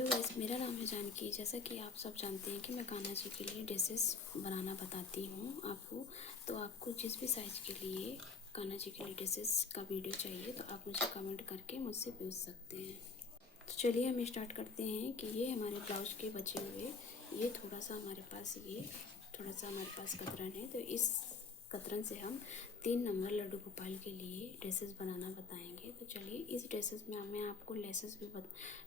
Hello guys, मेरा नाम है जानकी। जैसा कि आप सब जानते हैं कि मैं कान्हा जी के लिए ड्रेसेस बनाना बताती हूँ आपको। तो आपको जिस भी साइज़ के लिए कान्हा जी के लिए ड्रेसेस का वीडियो चाहिए तो आप मुझे कमेंट करके मुझसे पूछ सकते हैं। तो चलिए हम स्टार्ट करते हैं कि ये हमारे ब्लाउज के बचे हुए ये थोड़ा सा हमारे पास कतरन है। तो इस कतरन से हम 3 नंबर लड्डू गोपाल के लिए ड्रेसेस बनाना बताएंगे। तो चलिए इस ड्रेसेस में मैं आपको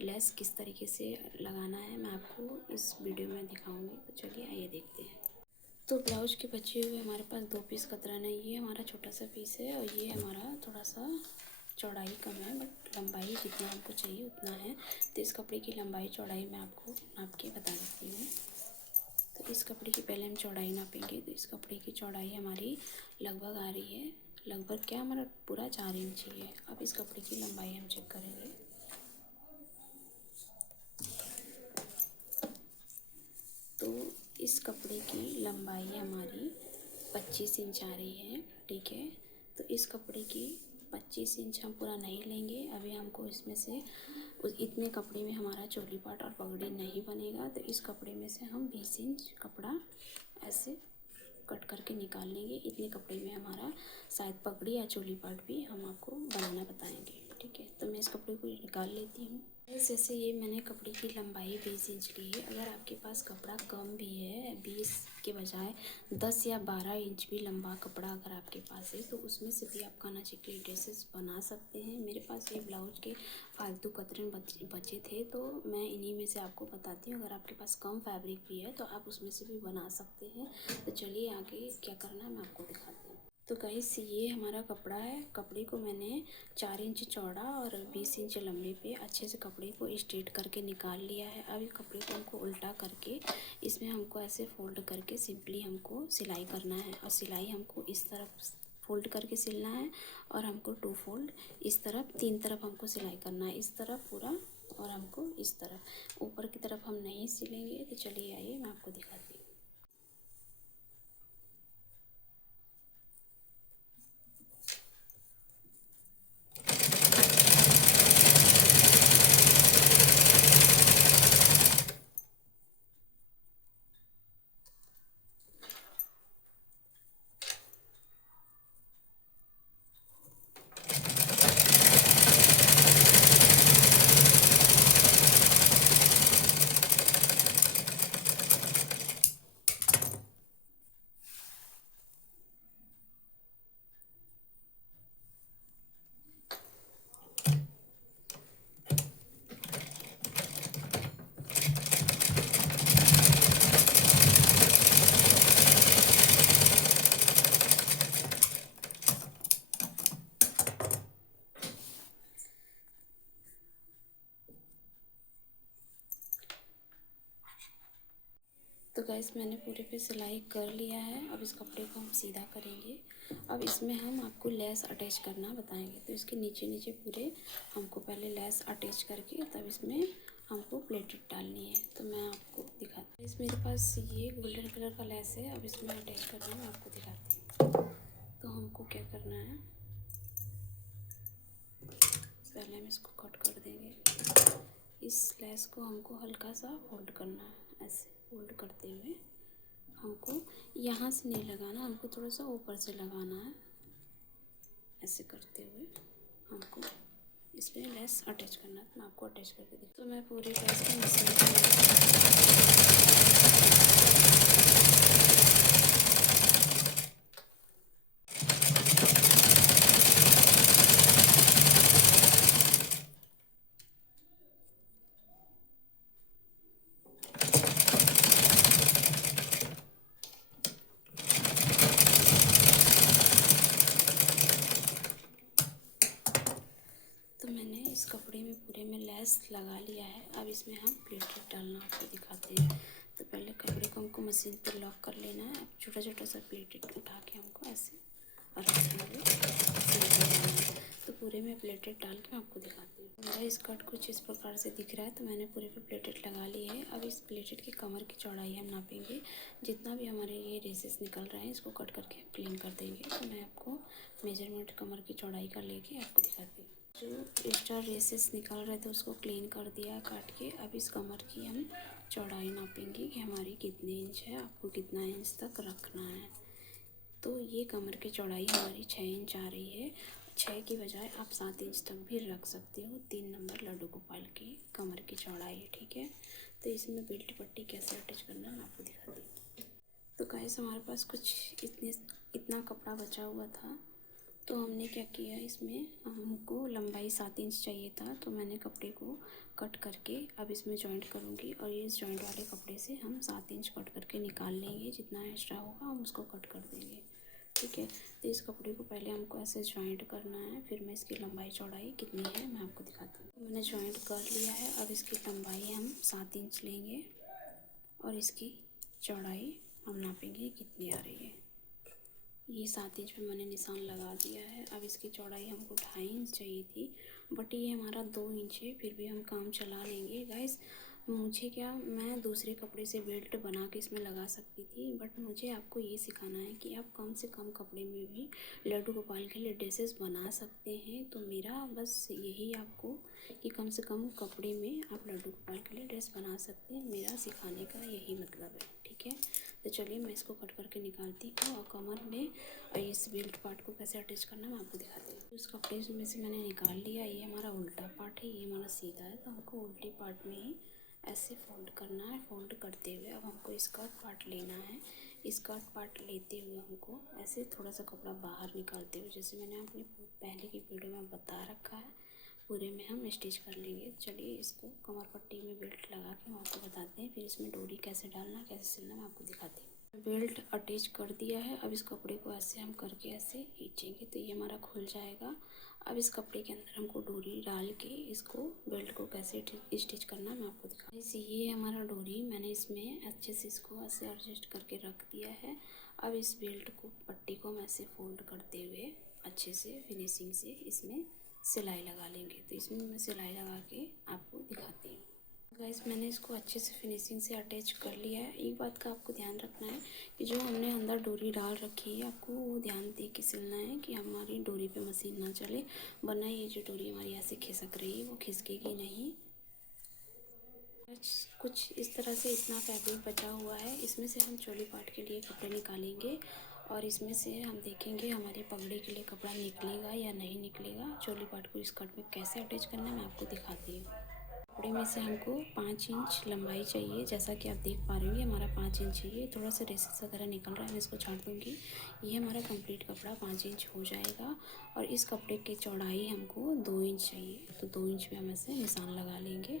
लेस किस तरीके से लगाना है मैं आपको इस वीडियो में दिखाऊंगी। तो चलिए आइए देखते हैं। तो ब्लाउज के बचे हुए हमारे पास 2 पीस कतरन है। ये हमारा छोटा सा पीस है और ये हमारा थोड़ा सा चौड़ाई कम है, बट लंबाई जितना हमको चाहिए उतना है। तो इस कपड़े की लंबाई चौड़ाई मैं आपको नाप के बता देती हूँ। तो इस कपड़े की पहले हम चौड़ाई नापेंगे। तो इस कपड़े की चौड़ाई हमारी लगभग आ रही है, लगभग क्या हमारा पूरा 4 इंच ही है। अब इस कपड़े की लंबाई हम चेक करेंगे। तो इस कपड़े की लंबाई हमारी 25 इंच आ रही है, ठीक है। तो इस कपड़े की 25 इंच हम पूरा नहीं लेंगे। अभी हमको इसमें से इतने कपड़े में हमारा चोली पाट और पगड़ी नहीं बनेगा। तो इस कपड़े में से हम 20 इंच कपड़ा ऐसे कट करके निकाल लेंगे। इतने कपड़े में हमारा शायद पगड़ी या चोली पाट भी हम आपको बनाना बताएंगे, ठीक है। तो मैं इस कपड़े को निकाल लेती हूँ। जैसे ये मैंने कपड़े की लंबाई 20 इंच ली है। अगर आपके पास कपड़ा कम भी है, 20 के बजाय 10 या 12 इंच भी लंबा कपड़ा अगर आपके पास है तो उसमें से भी आप कान्हा जी के लिए ड्रेसेस बना सकते हैं। मेरे पास ये ब्लाउज के फालतू कतरन बचे थे तो मैं इन्हीं में से आपको बताती हूँ। अगर आपके पास कम फैब्रिक भी है तो आप उसमें से भी बना सकते हैं। तो चलिए आगे क्या करना है मैं आपको दिखाती हूँ। तो गाइस ये हमारा कपड़ा है। कपड़े को मैंने 4 इंच चौड़ा और 20 इंच लंबे पे अच्छे से कपड़े को स्ट्रेट करके निकाल लिया है। अब इस कपड़े को हमको उल्टा करके इसमें हमको ऐसे फोल्ड करके सिंपली हमको सिलाई करना है। और सिलाई हमको इस तरफ फोल्ड करके सिलना है और हमको 2 फोल्ड इस तरफ 3 तरफ हमको सिलाई करना है, इस तरफ पूरा और हमको इस तरफ। ऊपर की तरफ हम नहीं सिलेंगे। तो चलिए आइए मैं आपको दिखाती हूँ। तो गैस मैंने पूरे पे सिलाई कर लिया है। अब इस कपड़े को हम सीधा करेंगे। अब इसमें हम आपको लेस अटैच करना बताएंगे। तो इसके नीचे नीचे पूरे हमको पहले लेस अटैच करके तब इसमें हमको प्लेटेड डालनी है। तो मैं आपको दिखाती हूँ। मेरे पास ये गोल्डन कलर का लेस है। अब इसमें अटैच करना मैं आपको दिखाती हूँ। तो हमको क्या करना है, पहले हम इसको कट कर देंगे। इस लेस को हमको हल्का सा फोल्ड करना है। ऐसे फोल्ड करते हुए हमको यहाँ से नहीं लगाना, हमको थोड़ा सा ऊपर से लगाना है। ऐसे करते हुए हमको इसमें लेस अटैच करना है। मैं आपको अटैच करके देखती हूँ। तो मैं पूरी लेस को मशीन तो मैंने इस कपड़े में पूरे में लेस लगा लिया है। अब इसमें हम प्लेटेड डालना आपको दिखाते हैं। तो पहले कपड़े को हमको मशीन पर लॉक कर लेना है। अब छोटा छोटा सा प्लेटेड उठा के हमको ऐसे रखना है। तो पूरे में प्लेटेड डाल के मैं आपको दिखाती हूँ। मेरा स्कर्ट कुछ इस प्रकार से दिख रहा है। तो मैंने पूरे पे प्लेटेड लगा ली है। अब इस प्लेटेड की कमर की चौड़ाई हम नापेंगे। जितना भी हमारे ये रेसेस निकल रहे हैं इसको कट करके क्लीन कर देंगे। तो मैं आपको मेजरमेंट कमर की चौड़ाई का लेके आपको दिखाती हूँ। जो एक्स्ट्रा रेसेस निकल रहे थे उसको क्लीन कर दिया काट के। अब इस कमर की हम चौड़ाई नापेंगे कि हमारी कितने इंच है, आपको कितना इंच तक रखना है। तो ये कमर की चौड़ाई हमारी 6 इंच आ रही है। 6 की बजाय आप 7 इंच तक भी रख सकते हो। 3 नंबर लड्डू गोपाल की कमर की चौड़ाई, ठीक है। तो इसमें बेल्ट पट्टी कैसे अटैच करना है मैं आपको दिखाती हूँ। तो गाइस हमारे पास कुछ इतना कपड़ा बचा हुआ था, तो हमने क्या किया, इसमें हमको लंबाई 7 इंच चाहिए था, तो मैंने कपड़े को कट करके अब इसमें जॉइंट करूँगी और ये इस जॉइंट वाले कपड़े से हम 7 इंच कट करके निकाल लेंगे। जितना एक्स्ट्रा होगा हम उसको कट कर देंगे, ठीक है। तो इस कपड़े को पहले हमको ऐसे जॉइंट करना है, फिर मैं इसकी लंबाई चौड़ाई कितनी है मैं आपको दिखाती हूँ। मैंने जॉइंट कर लिया है। अब इसकी लंबाई हम 7 इंच लेंगे और इसकी चौड़ाई हम नापेंगे कितनी आ रही है। ये 7 इंच पे मैंने निशान लगा दिया है। अब इसकी चौड़ाई हमको 2.5 इंच चाहिए थी, बट ये हमारा 2 इंच है, फिर भी हम काम चला लेंगे गाइस। मुझे क्या, मैं दूसरे कपड़े से बेल्ट बना के इसमें लगा सकती थी, बट मुझे आपको ये सिखाना है कि आप कम से कम कपड़े में भी लड्डू गोपाल के लिए ड्रेसेस बना सकते हैं। तो मेरा बस यही आपको कि कम से कम कपड़े में आप लड्डू गोपाल के लिए ड्रेस बना सकते हैं, मेरा सिखाने का यही मतलब है, ठीक है। तो चलिए मैं इसको कट करके निकालती हूँ और कमर में इस बेल्ट पार्ट को कैसे अटैच करना है मैं आपको दिखाती हूँ। इस कपड़े में से मैंने निकाल लिया। ये हमारा उल्टा पार्ट है, ये हमारा सीधा है, तो हमको उल्टे पार्ट में ही ऐसे फोल्ड करना है। फोल्ड करते हुए अब हमको स्कर्ट पार्ट लेना है। स्कर्ट पार्ट लेते हुए हमको ऐसे थोड़ा सा कपड़ा बाहर निकालते हुए, जैसे मैंने अपनी पहले की वीडियो में बता रखा है, पूरे में हम स्टिच कर लेंगे। चलिए इसको कमर पट्टी में बेल्ट लगा के हम आपको बताते हैं, फिर इसमें डोरी कैसे डालना कैसे सिलना मैं आपको दिखाती हूँ। बेल्ट अटैच कर दिया है। अब इस कपड़े को ऐसे हम करके ऐसे खींचेंगे तो ये हमारा खुल जाएगा। अब इस कपड़े के अंदर हमको डोरी डाल के इसको बेल्ट को कैसे स्टिच करना मैं आपको दिखा। इसी ये हमारा डोरी मैंने इसमें अच्छे से इसको ऐसे एडजस्ट करके रख दिया है। अब इस बेल्ट को पट्टी को हम ऐसे फोल्ड करते हुए अच्छे से फिनिशिंग से इसमें सिलाई लगा लेंगे। तो इसमें मैं सिलाई लगा के आपको दिखाती हूँ। गाइस मैंने इसको अच्छे से फिनिशिंग से अटैच कर लिया है। एक बात का आपको ध्यान रखना है कि जो हमने अंदर डोरी डाल रखी है आपको वो ध्यान दे के सिलना है कि हमारी डोरी पे मशीन ना चले, वरना ये जो डोरी हमारी ऐसे खिसक रही है वो खिसकेगी नहीं। कुछ इस तरह से इतना फैब्रिक बचा हुआ है, इसमें से हम चोली पार्ट के लिए कपड़े निकालेंगे और इसमें से हम देखेंगे हमारी पगड़ी के लिए कपड़ा निकलेगा या नहीं निकलेगा। चोली पार्ट को इस कट में कैसे अटैच करना है मैं आपको दिखाती हूँ। कपड़े में से हमको 5 इंच लंबाई चाहिए, जैसा कि आप देख पा रहे होंगे हमारा 5 इंच चाहिए। थोड़ा सा रेसेस वगैरह निकल रहा है, मैं इसको छाँट दूँगी। ये हमारा कंप्लीट कपड़ा 5 इंच हो जाएगा और इस कपड़े की चौड़ाई हमको 2 इंच चाहिए, तो 2 इंच में हम ऐसे निशान लगा लेंगे।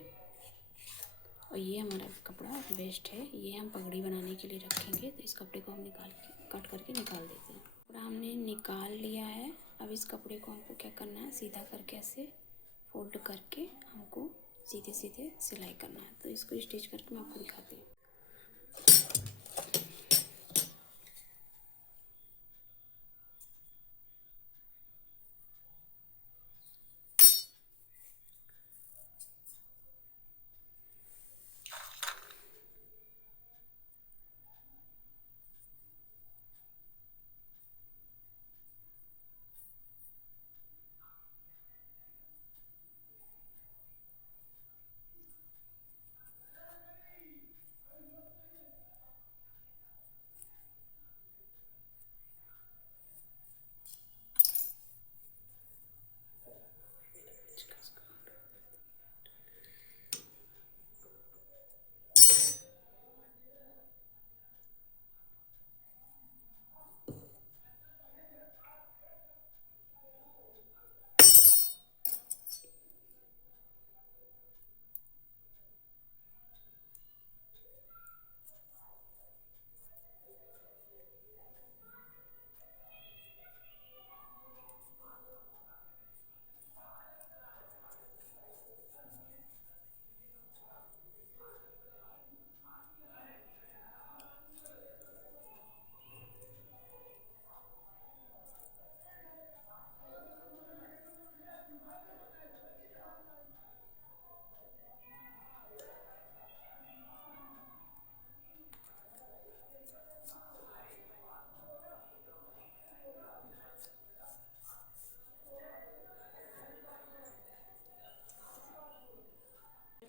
और ये हमारा कपड़ा वेस्ट है, ये हम पगड़ी बनाने के लिए रखेंगे। तो इस कपड़े को हम निकाल के कट करके निकाल देते हैं। कपड़ा हमने निकाल लिया है। अब इस कपड़े को हमको क्या करना है, सीधा करके ऐसे फोल्ड करके हमको सीधे सीधे सिलाई करना है। तो इसको स्टिच करके मैं आपको दिखाती हूँ।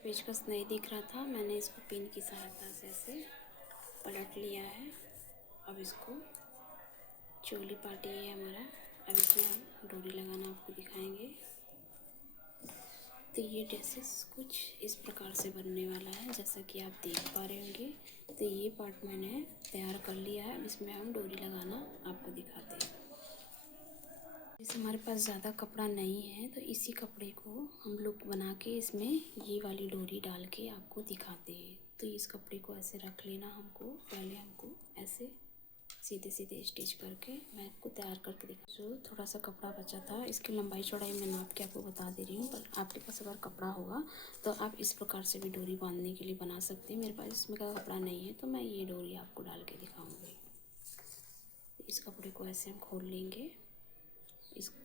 पेचकस नहीं दिख रहा था, मैंने इसको पिन की सहायता से ऐसे पलट लिया है। अब इसको चोली पार्टी है हमारा। अब इसमें हम डोरी लगाना आपको दिखाएंगे। तो ये ड्रेसेस कुछ इस प्रकार से बनने वाला है, जैसा कि आप देख पा रहे होंगे। तो ये पार्ट मैंने तैयार कर लिया है। अब इसमें हम डोरी लगाना आपको दिखाते हैं। जैसे हमारे पास ज़्यादा कपड़ा नहीं है तो इसी कपड़े को हम लोग बना के इसमें ये वाली डोरी डाल के आपको दिखाते हैं। तो इस कपड़े को ऐसे रख लेना हमको, पहले हमको ऐसे सीधे सीधे स्टिच करके मैं आपको तैयार करके दिखा। जो थोड़ा सा कपड़ा बचा था, इसकी लंबाई चौड़ाई मैं नाप के आपको बता दे रही हूँ। पर आपके पास अगर कपड़ा होगा तो आप इस प्रकार से भी डोरी बांधने के लिए बना सकते हैं। मेरे पास इसमें का कपड़ा नहीं है तो मैं ये डोरी आपको डाल के दिखाऊँगी। इस कपड़े को ऐसे हम खोल लेंगे।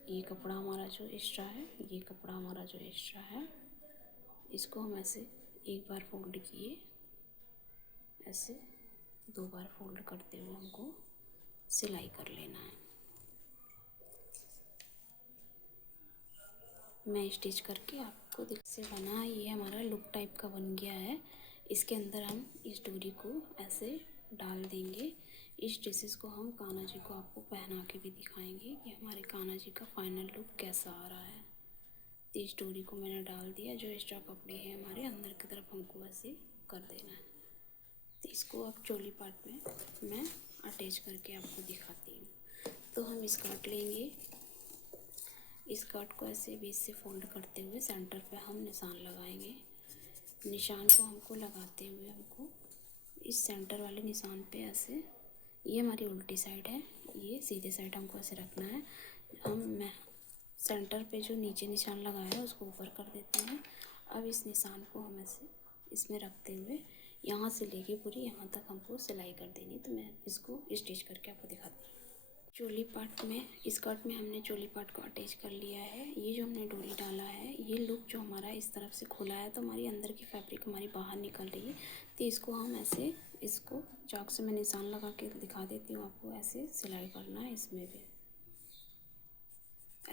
ये कपड़ा हमारा जो एक्स्ट्रा है, ये कपड़ा हमारा जो एक्स्ट्रा है, इसको हम ऐसे एक बार फोल्ड किए, ऐसे 2 बार फोल्ड करते हुए हमको सिलाई कर लेना है। मैं स्टिच करके आपको से बना है। ये हमारा लुक टाइप का बन गया है। इसके अंदर हम इस डोरी को ऐसे डाल देंगे। इस ड्रेसेस को हम कान्हा जी को आपको पहना के भी दिखाएंगे कि हमारे कान्हा जी का फाइनल लुक कैसा आ रहा है। तो इस डोरी को मैंने डाल दिया। जो एक्स्ट्रा कपड़े हैं हमारे अंदर की तरफ हमको ऐसे कर देना है। तो इसको अब चोली पार्ट में मैं अटैच करके आपको दिखाती हूँ। तो हम स्कर्ट लेंगे। स्कर्ट को ऐसे बीच से फोल्ड करते हुए सेंटर पे हम निशान लगाएंगे। निशान को हमको लगाते हुए हमको इस सेंटर वाले निशान पे ऐसे, ये हमारी उल्टी साइड है, ये सीधे साइड हमको ऐसे रखना है। मैं सेंटर पे जो नीचे निशान लगाया है उसको ऊपर कर देते हैं। अब इस निशान को हम ऐसे इसमें रखते हुए यहाँ से लेके पूरी यहाँ तक हमको सिलाई कर देनी। तो मैं इसको स्टिच करके आपको दिखाती हूँ। चोली पार्ट में, स्कर्ट में हमने चोली पार्ट को अटैच कर लिया है। ये जो हमने डोरी डाला है, ये लुक जो हमारा इस तरफ से खुला है तो हमारी अंदर की फैब्रिक हमारी बाहर निकल रही है। तो इसको हम ऐसे, इसको चाक से मैं निशान लगा के दिखा देती हूँ आपको। ऐसे सिलाई करना है, इसमें भी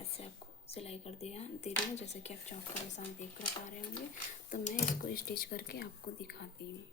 ऐसे आपको सिलाई कर दे रही हूँ, जैसे कि आप चाक का निशान देख कर पा रहे होंगे। तो मैं इसको स्टिच करके आपको दिखाती हूँ।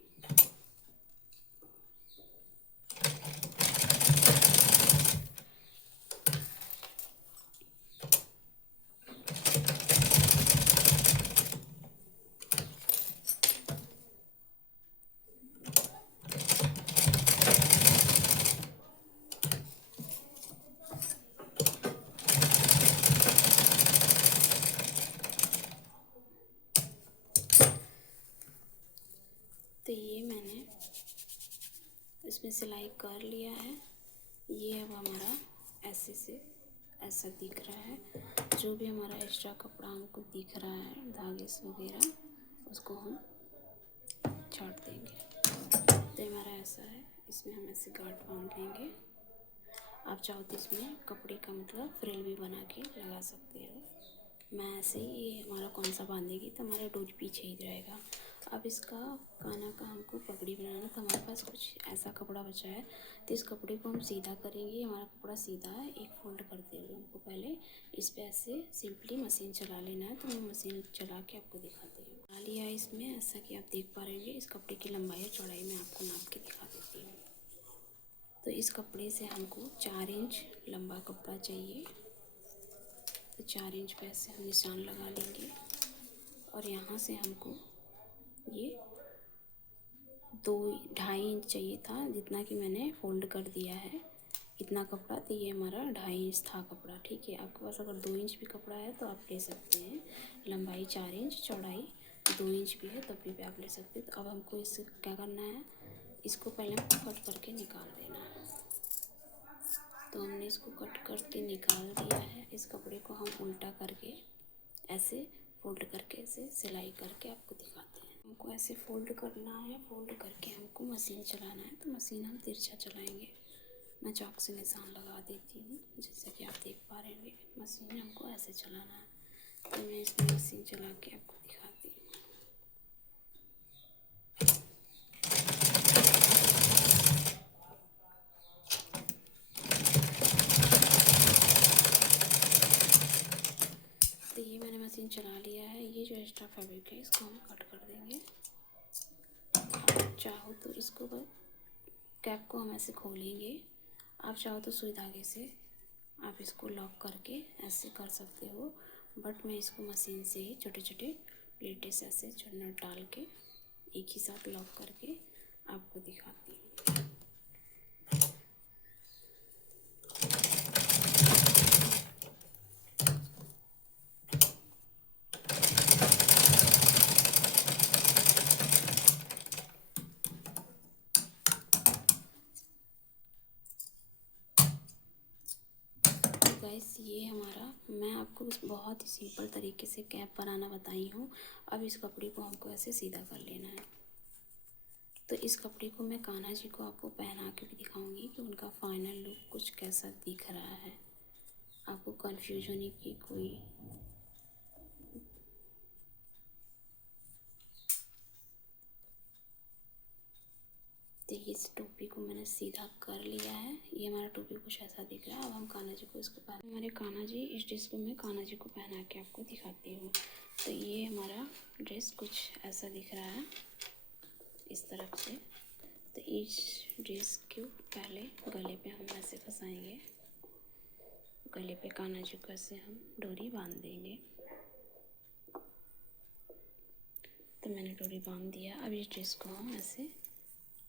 तो ये मैंने इसमें सिलाई कर लिया है। ये अब हमारा ऐसे से ऐसा दिख रहा है। जो भी हमारा एक्स्ट्रा कपड़ा हमको दिख रहा है, धागे वगैरह, उसको हम छाट देंगे। तो हमारा ऐसा है। इसमें हम ऐसे गांठ बांध लेंगे। आप चाहो तो इसमें कपड़े का मतलब फ्रिल भी बना के लगा सकते हो। मैं ऐसे ही, ये हमारा कौन सा बांधेगी तो हमारा डोरी पीछे ही रहेगा। अब इसका कान्हा का हमको पगड़ी बनाना, तो हमारे पास कुछ ऐसा कपड़ा बचा है। तो इस कपड़े को हम सीधा करेंगे। हमारा कपड़ा सीधा है। एक फोल्ड करते हुए हमको पहले इस पर ऐसे सिंपली मशीन चला लेना है। तो मैं मशीन चला के आपको दिखाती हूँ। आ लिया है इसमें, ऐसा कि आप देख पा रहे होंगे। इस कपड़े की लंबाई और चौड़ाई मैं आपको नाप के दिखा देती हूँ। तो इस कपड़े से हमको 4 इंच लंबा कपड़ा चाहिए। तो 4 इंच पे ऐसे हम निशान लगा लेंगे। और यहाँ से हमको ये 2-2.5 इंच चाहिए था, जितना कि मैंने फोल्ड कर दिया है इतना कपड़ा। तो ये हमारा 2.5 इंच था कपड़ा। ठीक है, आपके पास अगर 2 इंच भी कपड़ा है तो आप ले सकते हैं। लंबाई 4 इंच, चौड़ाई 2 इंच भी है तब भी आप ले सकते हैं। तो अब हमको इससे क्या करना है, इसको पहले हमको कट करके निकाल देना है। तो हमने इसको कट करके निकाल दिया है। इस कपड़े को हम उल्टा करके ऐसे फोल्ड करके ऐसे सिलाई करके आपको दिखाते हैं। हमको ऐसे फोल्ड करना है। फोल्ड करके हमको मशीन चलाना है। तो मशीन हम तिरछा चलाएंगे। मैं चाक से निशान लगा देती हूँ, जैसे कि आप देख पा रहे होंगे। मशीन हमको ऐसे चलाना है। तो मैं इसमें मशीन चला के आपको दिखाती हूँ। तो ये मैंने मशीन चला लिया है। ये जो एक्स्ट्रा फैब्रिक है इसको हम कट कर देंगे। इसको बस कैप को हम ऐसे खोलेंगे। आप चाहो तो सुई धागे से आप इसको लॉक करके ऐसे कर सकते हो, बट मैं इसको मशीन से ही छोटे छोटे प्लेटें से ऐसे नट डाल के एक ही साथ लॉक करके आपको दिखाती हूँ। गाइस ये हमारा, मैं आपको बहुत ही सिंपल तरीके से कैप बनाना बताई हूँ। अब इस कपड़े को हमको ऐसे सीधा कर लेना है। तो इस कपड़े को मैं कान्हा जी को आपको पहना के भी दिखाऊंगी कि उनका फाइनल लुक कुछ कैसा दिख रहा है। आपको कंफ्यूज होने की कोई देखिए, इस टोपी को मैंने सीधा कर लिया है। ये हमारा टोपी कुछ ऐसा दिख रहा है। अब हम कान्हा जी को इसको पहन, हमारे कान्हा जी, इस ड्रेस को मैं कान्हा जी को पहना के आपको दिखाती हूँ। तो ये हमारा ड्रेस कुछ ऐसा दिख रहा है इस तरफ से। तो इस ड्रेस को पहले गले पे हम ऐसे फंसाएंगे, गले पे कान्हा जी को ऐसे हम डोरी बांध देंगे। तो मैंने डोरी बांध दिया। अब इस ड्रेस को हम ऐसे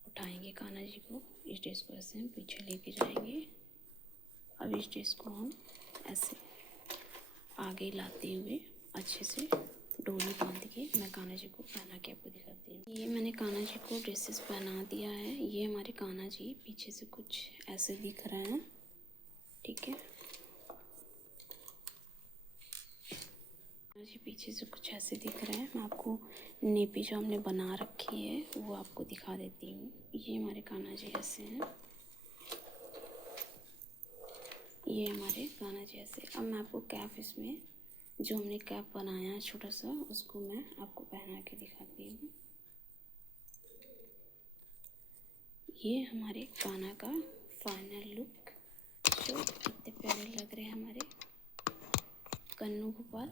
उठाएंगे, कान्हा जी को, इस ड्रेस को ऐसे हम पीछे लेके जाएंगे। अब इस ड्रेस को हम ऐसे आगे लाते हुए अच्छे से डोरी बांध के मैं कान्हा जी को पहना के आपको दिखाती हूँ। ये मैंने कान्हा जी को ड्रेसेस पहना दिया है। ये हमारे कान्हा जी पीछे से कुछ ऐसे दिख रहे हैं, ठीक है। जी पीछे से कुछ ऐसे दिख रहे हैं। मैं आपको नेपी जो हमने बना रखी है वो आपको दिखा देती हूँ। ये हमारे कान्हा जी ऐसे हैं, ये हमारे कान्हा जी ऐसे। अब मैं आपको कैप, इसमें जो हमने कैप बनाया है छोटा सा, उसको मैं आपको पहना के दिखाती हूँ। ये हमारे कान्हा का फाइनल लुक, जो कितने प्यारे लग रहे हैं हमारे कन्नू गोपाल।